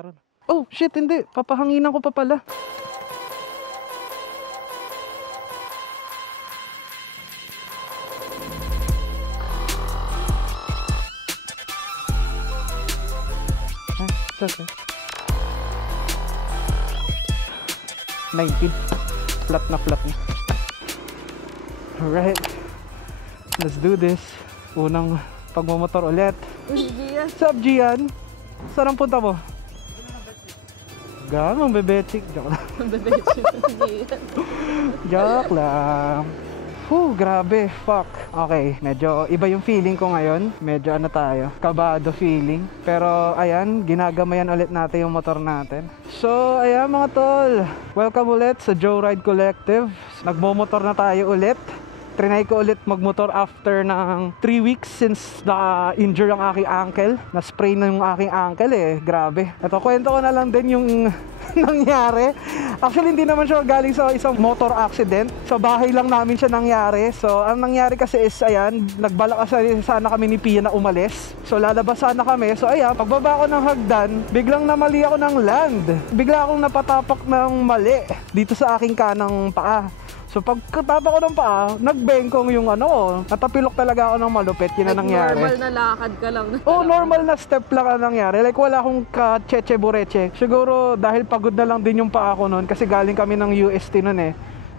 tara. Oh, shit, hindi. Papahanginan ko pa pala. Okay. 19. Flat na. Alright. Let's do this. Unang pagmamotor ulit. What's up, Gian? Saan ang punta mo? Gamang bebechik. Joke lang. Joke lang. Grabe, fuck. Okay, medyo iba yung feeling ko ngayon. Medyo ano tayo, kabado feeling. Pero ayan, ginagamayan ulit natin yung motor natin. So, ayan mga tol, welcome ulit sa Joyride Collective. Nagmomotor na tayo ulit. Trinay ko ulit magmotor after ng 3 weeks since na-injure ang aking ankle. Na-sprain na yung aking ankle eh, grabe. Ito, kwento ko na lang din yung nangyari. Actually, hindi naman siya galing sa isang motor accident. Sa bahay lang namin siya nangyari. So, ang nangyari kasi is, ayan, nagbalak sana kami ni Pia na umalis. So, lalabas sana kami. So, ayan, pagbaba ko ng hagdan, biglang namali ako ng land. Bigla akong napatapak ng mali dito sa aking kanang paa. So pagkatapa ko ng paa, nagbengkong yung ano, natapilok talaga ako ng malupit, yun na nangyari. Normal na lakad ka lang. Oh, normal na step lang ang nangyari. Like wala akong ka-cheche-bureche. Siguro dahil pagod na lang din yung paa ko noon kasi galing kami ng UST noon eh.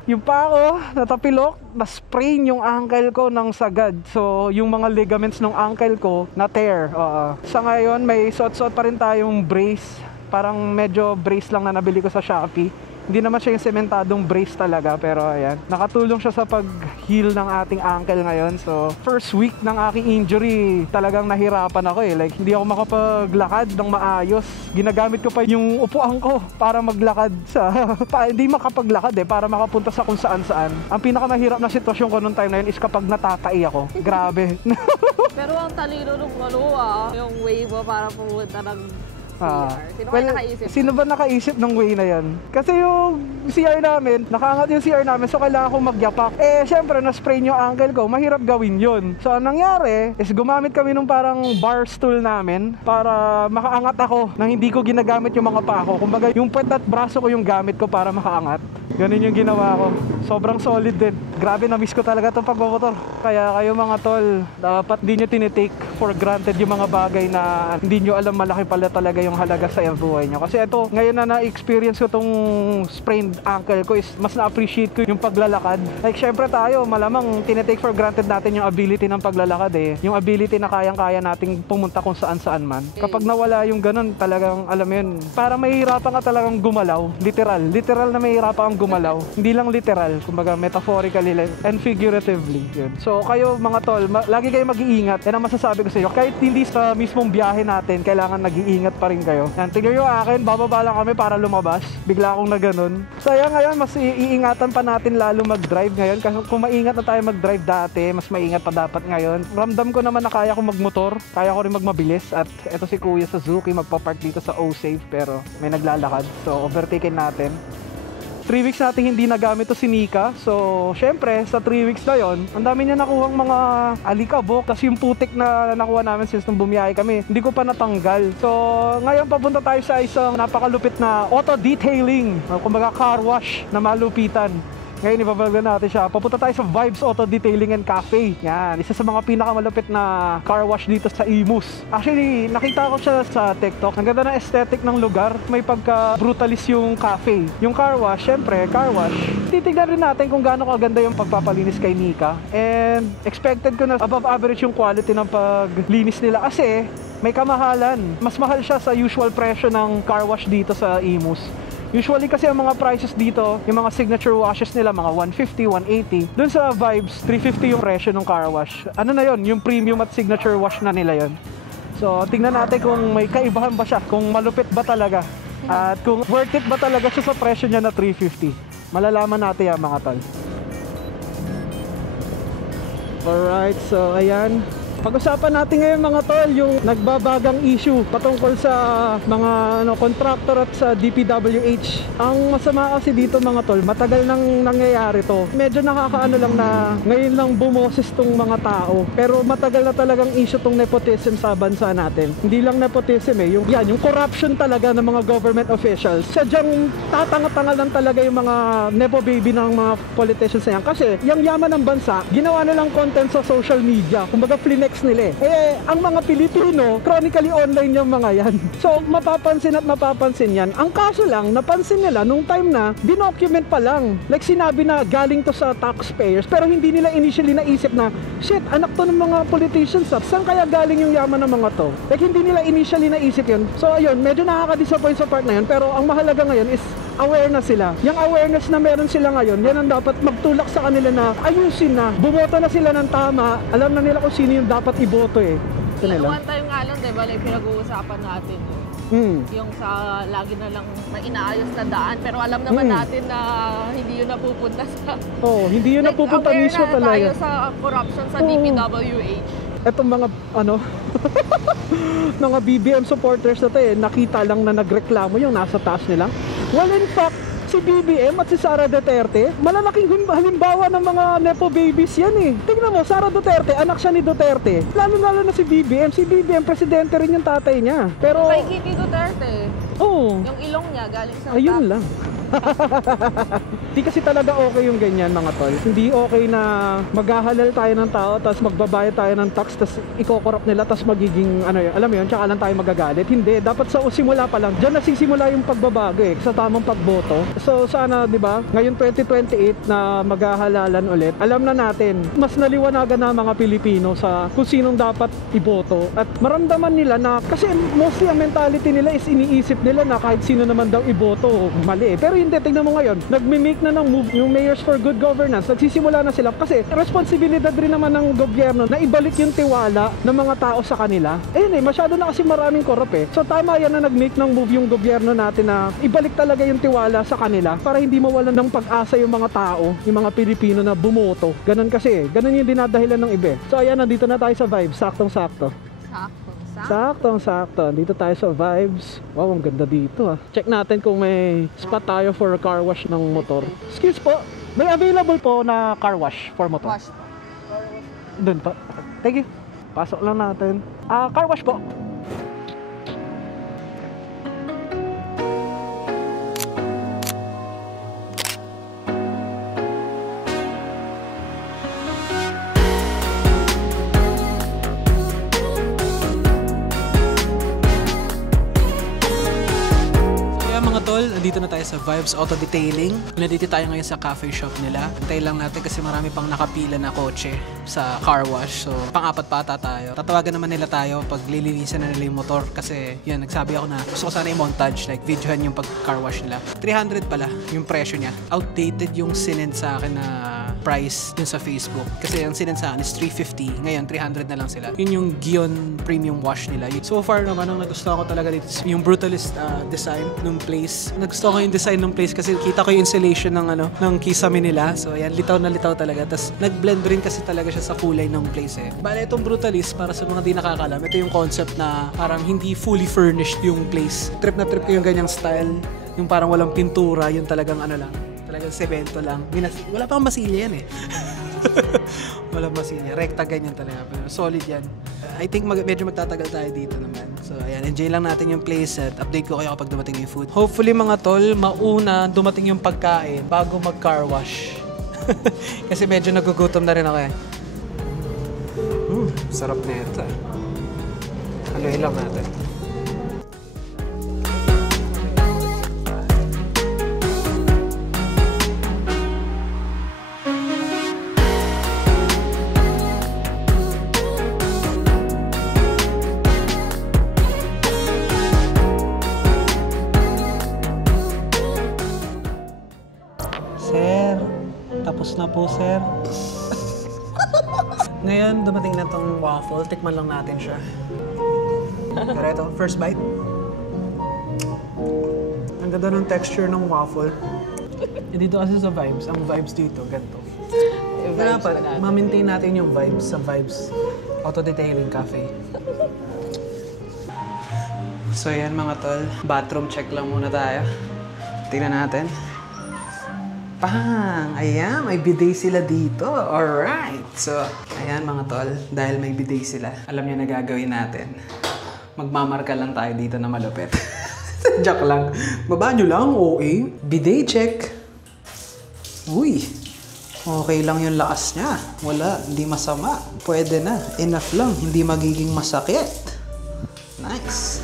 Yung paa ko, natapilok, na-sprain yung ankle ko ng sagad. So yung mga ligaments ng ankle ko, na-tear. Sa ngayon, may suot-suot pa rin tayong brace. Parang medyo brace lang na nabili ko sa Shopee. Hindi naman siya yung sementadong brace talaga, pero ayan, nakatulong siya sa pag-heal ng ating ankle ngayon. So first week ng aking injury, talagang nahirapan ako eh. Like hindi ako makapaglakad ng maayos. Ginagamit ko pa yung upuan ko para maglakad sa hindi makapaglakad eh, para makapunta sa kung saan-saan. Ang pinakamahirap na sitwasyon ko noong time na yun is kapag natatai ako. Grabe. Pero ang talino nung yung way mo para pumunta ng CR. Sino ba nakaisip ng way na yan? Kasi yung CR namin, nakaangat yung CR namin, so kailangan kong magyapak. Eh, syempre, na-sprain yung ankle ko, mahirap gawin yun. So, ang nangyari is gumamit kami nung parang bar stool namin para makaangat ako nang hindi ko ginagamit yung mga paa ko. Kumbaga, yung puwet at braso ko yung gamit ko para makaangat. Ganun yung ginawa ko. Sobrang solid din. Grabe, na-miss ko talaga itong pagmamotor. Kaya kayo mga tol, dapat di nyo tinitake for granted yung mga bagay na hindi nyo alam malaki pala talaga yung halaga sa buhay nyo. Kasi ito, ngayon na na-experience ko tong sprained ankle ko is mas na-appreciate ko yung paglalakad. Like syempre tayo, malamang tinitake for granted natin yung ability ng paglalakad eh. Yung ability na kayang-kaya nating pumunta kung saan-saan man. Kapag nawala yung ganun, talagang alam mo yun, para mahihirapan ka talagang gumalaw. Literal na mahihirapan kang gumalaw. Hindi lang literal, kumbaga metaphorically and figuratively. Yun. So kayo mga tol, lagi kayo mag-iingat. Yan ang masasabi ko sa inyo. Kahit hindi sa mismong biyahe natin, kailangan nag-iingat pa rin kayo. Yan, tignan nyo akin, bababa lang kami para lumabas. Bigla akong na ganun. So yan, ngayon, mas iingatan pa natin lalo mag-drive ngayon. Kasi kung maingat na tayo mag-drive dati, mas maingat pa dapat ngayon. Ramdam ko naman na kaya ko magmotor, kaya ko rin magmabilis. At eto si Kuya Suzuki, magpapark dito sa O-Save, pero may naglalakad. So overtaken natin. 3 weeks natin hindi nagamit to si Nika. So, syempre, sa 3 weeks na yon, ang dami niya nakuhang mga alikabok. Kasi yung putik na nakuha namin since nung bumiyahe kami, hindi ko pa natanggal. So, ngayon papunta tayo sa isang napakalupit na auto detailing. Kumbaga car wash na malupitan. Ngayon ibabalgan natin siya. Papunta tayo sa Vibes Auto Detailing and Cafe. Yan, isa sa mga pinakamalupit na car wash dito sa Imus. Actually, nakita ko siya sa TikTok. Ang ganda ng aesthetic ng lugar. May pagka-brutalist yung cafe. Yung car wash, syempre, car wash. Titignan rin natin kung gaano kaganda yung pagpapalinis kay Nika. And expected ko na above average yung quality ng paglinis nila. Kasi may kamahalan. Mas mahal siya sa usual presyo ng car wash dito sa Imus. Usually kasi ang mga prices dito, yung mga signature washes nila, mga 150, 180. Doon sa Vibes, 350 yung presyo ng car wash. Ano na yon? Yung premium at signature wash na nila yon. So, tingnan natin kung may kaibahan ba siya, kung malupit ba talaga. At kung worth it ba talaga siya sa presyo niya na 350. Malalaman natin yan mga tol. Alright, so ayan. Pag-usapan natin ngayon mga tol, yung nagbabagang issue patungkol sa mga contractor at sa DPWH. Ang masama kasi dito mga tol, matagal nang nangyayari to. Medyo nakakaano lang na ngayon lang bumoses tong mga tao. Pero matagal na talagang issue tong nepotism sa bansa natin. Hindi lang nepotism yung corruption talaga ng mga government officials. Sadyang tatanga-tanga lang talaga yung mga nepo baby ng mga politicians na yan. Kasi yung yaman ng bansa, ginawa nilang content sa social media. Kumbaga flinex nila ang mga Pilipino, chronically online yung mga yan. So mapapansin at mapapansin yan. Ang kaso lang, napansin nila nung time na dinocument pa lang. Like sinabi na galing to sa taxpayers, pero hindi nila initially naisip na, shit, anak to ng mga politicians. Saan kaya galing yung yaman ng mga to? Like hindi nila initially naisip yun. So ayun, medyo nakaka-disappoint sa part na yun. Pero ang mahalaga ngayon is awareness sila. Yung awareness na meron sila ngayon, yan ang dapat magtulak sa kanila na ayusin na. Bumoto na sila ng tama. Alam na nila kung sino yung dapat iboto Ito nila. One time nga lang, diba, like pinag-uusapan natin yung sa lagi na lang may inaayos na daan. Pero alam naman natin na hindi yun napupunta sa... Hindi yun napupunta mismo talaga. Aware na tayo sa corruption sa DPWH. Etong mga mga BBM supporters na to nakita lang na nagreklamo yung nasa taas nila. Well, in fact, si BBM at si Sara Duterte, malalaking halimbawa ng mga nepo babies yan Tingnan mo, Sara Duterte, anak siya ni Duterte. Lalo-lalo na si BBM presidente rin yung tatay niya. Pero Kay Kitty Duterte, yung ilong niya galing sa ayun lang. Di kasi talaga okay yung ganyan mga tol. Hindi okay na maghahalal tayo ng tao tapos magbabayad tayo ng tax tapos iko-corrupt nila tapos magiging alam mo yun, tsaka lang tayo magagalit. Hindi, dapat sa simula pa lang. Diyan nasisimula yung pagbabago sa tamang pagboto. So sana, di ba, ngayon 2028 na maghahalalan ulit, alam na natin, mas naliwanagan na mga Pilipino sa kung sinong dapat iboto at maramdaman nila na, kasi mostly ang mentality nila is iniisip nila na kahit sino naman daw iboto, mali Pero hindi, tingnan mo ngayon, nagme-make na ng move yung Mayors for Good Governance. Nagsisimula na sila kasi responsibilidad rin naman ng gobyerno na ibalik yung tiwala ng mga tao sa kanila. Masyado na kasi maraming korrupt So tama yan na nag-make ng move yung gobyerno natin na ibalik talaga yung tiwala sa kanila para hindi mawalan ng pag-asa yung mga tao, yung mga Pilipino na bumoto. Ganun kasi, ganun yung dinadahilan ng iba. So ayan, nandito na tayo sa Vibes, saktong-sakto. Saktong-sakto. Dito tayo sa Vibes. Wow, ang ganda dito Check natin kung may spot tayo for a car wash ng motor. Excuse po, may available po na car wash for motor? Wash. Doon pa. Thank you. Pasok lang natin. Car wash po. Nandito na tayo sa Vibes Auto Detailing. Nandito tayo ngayon sa cafe shop nila. Antay lang natin kasi marami pang nakapila na kotse sa car wash. So, pang-apat pa ata tayo. Tatawagan naman nila tayo pag lilinisan na nila yung motor. Kasi, yan, nagsabi ako na gusto ko sana i-montage, like, videohan yung pag-car wash nila. 300 pala yung presyo niya. Outdated yung sinend sa akin na price yun sa Facebook. Kasi yung sinend sa akin is 350. Ngayon, 300 na lang sila. Yun yung Gion Premium Wash nila. So far naman, ang nagustuhan ko talaga dito yung brutalist design ng place. Nagustuhan ko yung design ng place kasi kita ko yung installation ng kisame nila. So ayan, litaw na litaw talaga. Tapos nag-blend rin kasi talaga siya sa kulay ng place Bale, itong brutalist, para sa mga di nakakalam, ito yung concept na parang hindi fully furnished yung place. Trip na trip ko yung ganyang style. Yung parang walang pintura, yung talagang talagang semento lang. Wala pang masilya yan Walang masilya. Rekta ganyan talaga. Pero solid yan. I think medyo magtatagal tayo dito naman. So ayan, enjoy lang natin yung place at update ko kayo kapag dumating yung food. Hopefully mga tol, mauna dumating yung pagkain bago mag-car wash. Kasi medyo nagugutom na rin ako sarap na ito. Haluin lang natin. Tapos na po, sir. Ngayon, dumating na tong waffle. Tikman lang natin siya. Pero ito, first bite. Ang ganda ng texture ng waffle. Dito kasi sa Vibes, ang vibes dito, ganito. Dapat, ma-maintain natin yung vibes sa Vibes. Auto-detailing cafe. So yan mga tol, bathroom check lang muna tayo. Tingnan natin. Pang! Ayan, may bidet sila dito. Alright! So, ayan mga tol, dahil may bidet sila, alam niyo na gagawin natin. Magmamarka lang tayo dito na malupit. Joke lang. Baba nyo lang, okay. Bidet check. Uy! Okay lang yung lakas niya. Wala, hindi masama. Pwede na. Enough lang, hindi magiging masakit. Nice!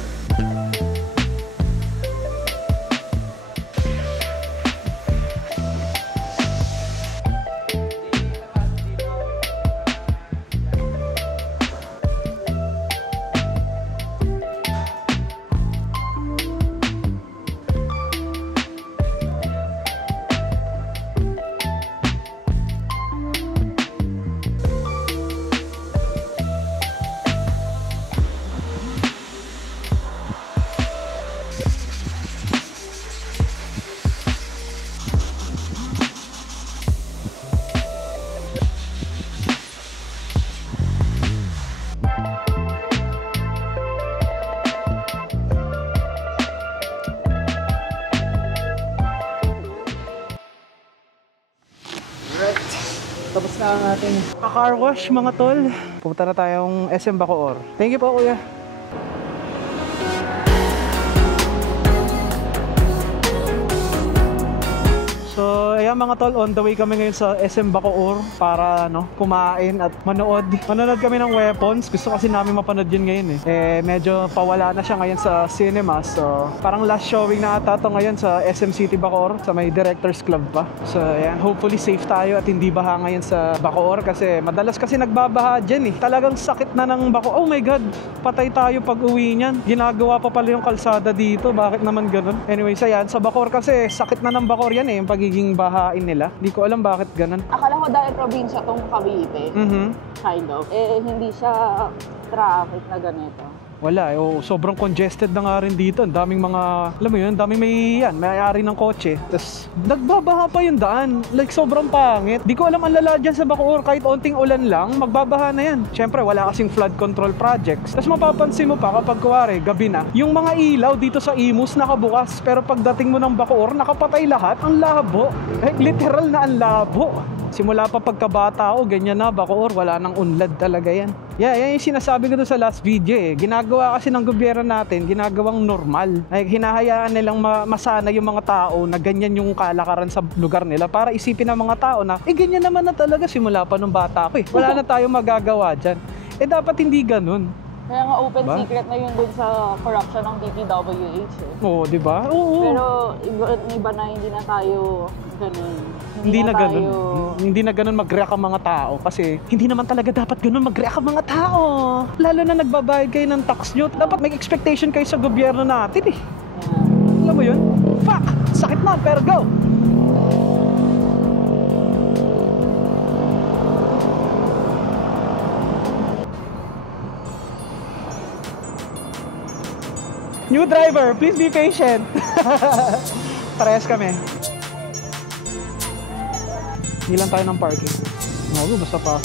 Tapos na ang ating car wash mga tol. Pupunta na tayong SM Bacoor. Thank you po kuya. So, ayan mga tol, on the way kami ngayon sa SM Bacoor para kumain at manood. Manonood kami ng Weapons. Gusto kasi namin mapanood yun ngayon eh. Medyo pawala na siya ngayon sa cinema. So, parang last showing na ata to ngayon sa SM City Bacoor sa may Directors Club pa. So, ayan, hopefully safe tayo at hindi baha ngayon sa Bacoor kasi madalas kasi nagbabaha dyan eh. Talagang sakit na ng Bacoor. Oh my God, patay tayo pag uwi niyan. Ginagawa pa pala yung kalsada dito. Bakit naman ganun? Anyways, ayan, sa Bacoor kasi sakit na ng Bacoor yan eh. Yung pagiging bahain nila. Di ko alam bakit ganun. Akala ko dahil probinsya tong Cavite. Kind of. Eh, hindi siya traffic na ganito. Wala, sobrang congested na nga rin dito. Ang daming mga, alam mo yun, daming may-ari ng kotse. Tapos, nagbabaha pa yung daan. Like, sobrang pangit. Di ko alam ang lala dyan sa Bacoor. Kahit onting ulan lang, magbabaha na yan. Siyempre, wala kasing flood control projects. Tapos, mapapansin mo pa kapag kuwari, gabi na, yung mga ilaw dito sa Imus nakabukas. Pero pagdating mo ng Bacoor, nakapatay lahat. Ang labo. Literal na ang labo. Simula pa pagkabata ko, ganyan na, Bacoor, wala nang unlad talaga yan. Yeah, yan yung sinasabi ko doon sa last video eh. Ginagawa kasi ng gobyerno natin, ginagawang normal. Like, hinahayaan nilang masana yung mga tao na ganyan yung kalakaran sa lugar nila para isipin ng mga tao na, ganyan naman na talaga simula pa nung bata ko eh. Wala na tayong magagawa dyan. Dapat hindi ganun. Kaya nga open secret na yun dun sa corruption ng DPWH eh. Oo, di ba? Oo. Pero iba na hindi na tayo ganun. Hindi na ganun mag-react ang mga tao kasi hindi naman talaga dapat ganun mag-react ang mga tao. Lalo na nagbabayad kayo ng tax nyo. Dapat may expectation kayo sa gobyerno natin eh. Alam mo yun? Fuck! Sakit na, pero go! New driver, please be patient. Parehas kami. Hindi lang tayo ng parking. No, basta pa.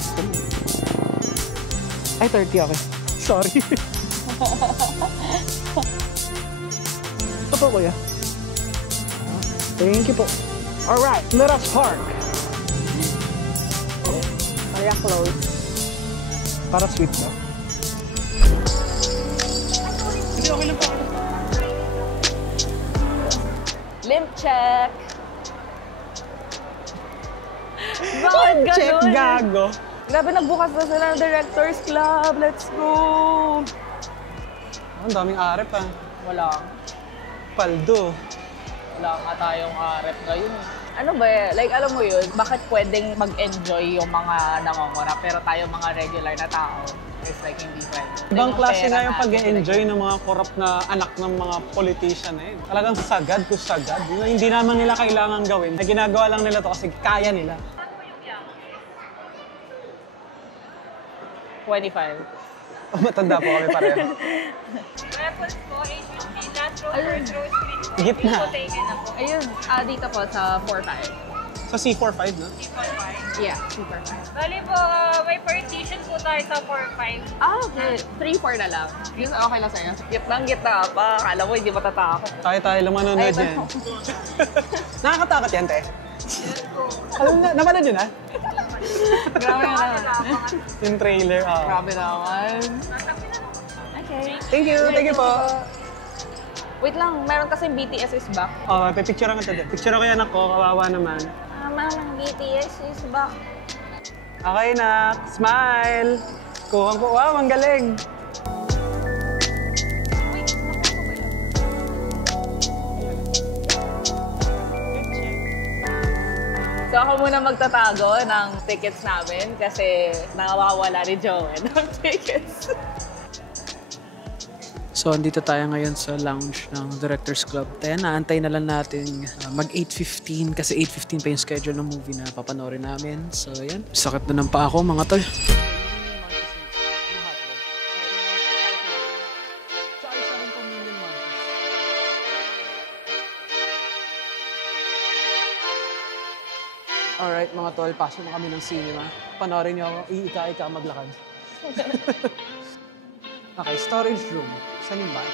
Ay, 30 ako. Sorry. Ito po, kuya. Thank you po. Alright, let us park. Kaya close. Para sweet na. Hindi, okay lang po. Limp check. Bakit ganun? Check gago. Grabe, nagbukas na sila ng Directors Club. Let's go! Ang daming arep ah. Wala. Paldo. Wala nga tayong rep ngayon. Ano ba like alam mo yun, bakit pwedeng mag-enjoy yung mga nangongora pero tayo mga regular na tao is like hindi pwede. Ibang klase nga yung pag-enjoy ng mga corrupt na anak ng mga politician na yun. Talagang sagad kung sagad. Hindi naman nila kailangan gawin. Ginagawa lang nila to kasi kaya nila. 25. Matanda po kami pareho. Weapons po, 850, last row, first row, screen. Gitna. Taken na po. Ayun, dito po sa 4-5. Sa C45, no? Yeah, super fun. Bali po, may partition po tayo sa 4-5. Okay. 3-4 na lang. Yun, okay lang sa'yo. Gitna pa. Akala mo hindi matatakot. Tayo lang manonood Ay, yan. Nakakatakot yan, te? Alam na, napanood yun, ha? Grabe naman. Yung trailer, Grabe naman. Okay. Thank you po. Wait lang, meron kasi BTS is back. Pipicture ka din. Picture ko yan ako, kawawa naman. Mama, BTS is back. Okay na, smile! Kuha ko, wow, ang galing! So ako muna magtatago ng tickets namin kasi nawawala ni Joey ng tickets. So, andito tayo ngayon sa lounge ng Directors Club. Kaya naantay na lang natin mag 8:15 kasi 8:15 pa yung schedule ng movie na papanoorin namin. So, yan. Sakit na ng paa ko, mga tol. Alright, mga tol. Pasok na kami ng cinema. Panoorin niyo ako. Iika-ika maglakad. Okay, storage room. Saan yung bag?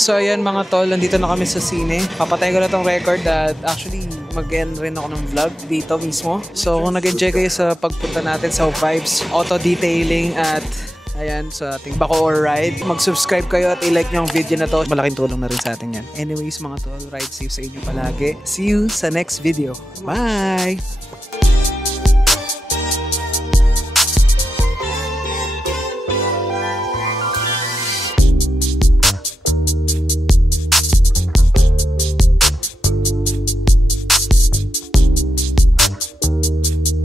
So ayan mga tol, nandito na kami sa sine. Papatay ko na tong record at actually mag-end rin ako ng vlog dito mismo. So kung nag-enjoy kayo sa pagpunta natin sa Vibes Auto-Detailing at ayan sa ating Bacoor ride, mag-subscribe kayo at i-like nyo ang video na to. Malaking tulong na rin sa atin yan. Anyways mga tol, ride safe sa inyo palagi. See you sa next video. Bye!